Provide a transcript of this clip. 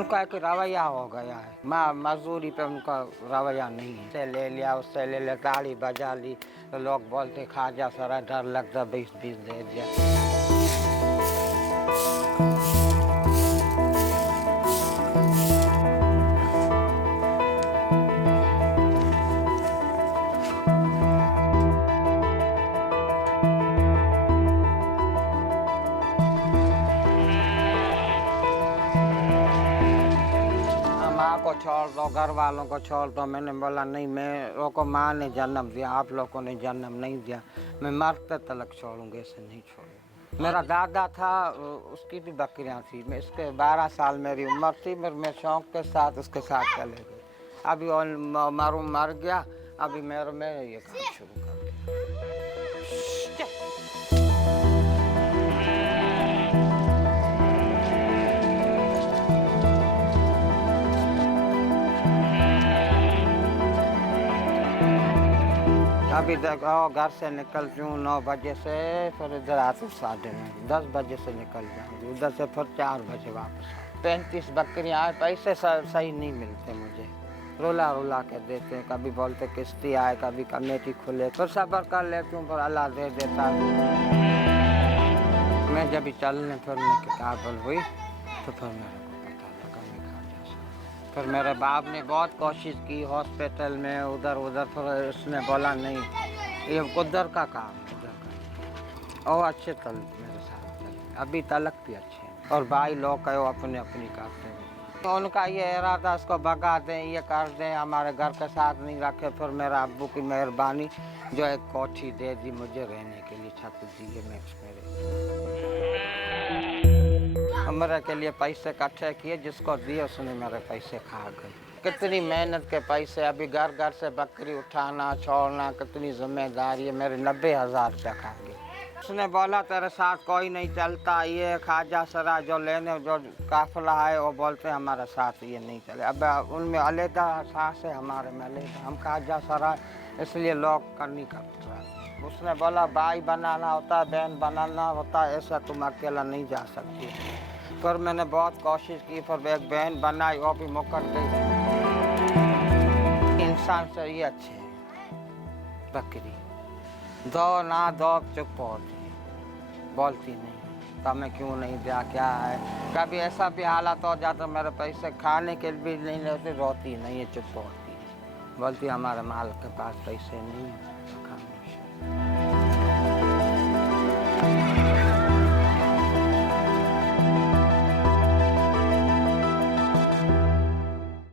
उनका एक रवैया हो गया है, मजदूरी पे उनका रवैया नहीं है। उससे ले लिया, उससे ले लिया, ताड़ी बजा ली तो लोग बोलते खा जा सारा, डर लगता 20-20 दे दिया। माँ को छोड़ दो, घर वालों को छोड़ दो। मैंने बोला नहीं, मेरे को माँ ने जन्म दिया, आप लोगों ने जन्म नहीं दिया, मैं मरते तलक छोड़ूंगा, ऐसे नहीं छोड़ूंगा। मेरा दादा था, उसकी भी बकरियां थी। मैं इसके 12 साल मेरी उम्र थी, मैं शौक के साथ उसके साथ चले गए। अभी वो मर गया, अभी मैं ये काम शुरू कर दिया। अभी देखो घर से निकलती हूँ 9 बजे से, फिर इधर आती 10:30 बजे से निकल जाऊँगी, उधर से फिर 4 बजे वापस। 35 बकरियाँ आए, पैसे सही नहीं मिलते मुझे, रुला रुला के देते हैं। कभी बोलते किस्ती आए, कभी कमेटी खुले, फिर सब्र कर लेती हूँ, फिर अल्लाह दे देता है। मैं जब चलने फिरने की काबिल हुई तो फिर मेरे को पता लगा मैं खाजा साहब। फिर मेरे बाप ने बहुत कोशिश की हॉस्पिटल में, उधर, फिर उसने बोला नहीं, ये कुदर का काम है, कुदर का। और अच्छे तल मेरे साथ चले, अभी तलक भी अच्छे हैं। और भाई लोग कहो अपनी करते हैं, तो उनका ये इरादा इसको भगा दें, ये कर दें, हमारे घर के साथ नहीं रखे। फिर मेरा अब्बू की मेहरबानी जो एक कोठी दे दी मुझे रहने के लिए, छत दिए, मैं उसमें मेरे के लिए पैसे इकट्ठे किए, जिसको दिए उसने मेरे पैसे खा गए। कितनी मेहनत के पैसे, अभी घर घर से बकरी उठाना छोड़ना कितनी जिम्मेदारी है, मेरे 90,000 रुपया खा गए। उसने बोला तेरे साथ कोई नहीं चलता, ये खाजा सरा जो लेने जो काफिला है वो बोलते हमारे साथ ये नहीं चले। अब उनमें अलहदा सास है, हमारे में अलहदा, हम खाजा सरा, इसलिए लोग कर नहीं करते। उसने बोला भाई बनाना होता है, बहन बनाना होता है, ऐसा तुम अकेला नहीं जा सकती। फिर मैंने बहुत कोशिश की, फिर एक बहन बनाई, वो भी मुकर गई। इंसान से ये अच्छे है बकरी, दो ना दो चुप होती है, बोलती नहीं, तो मैं क्यों नहीं दिया, क्या है। कभी ऐसा भी हालत हो जाता मेरे पैसे खाने के लिए भी नहीं लेती, रोती नहीं है, चुप होती है, बोलती हमारे माल के पास पैसे नहीं है।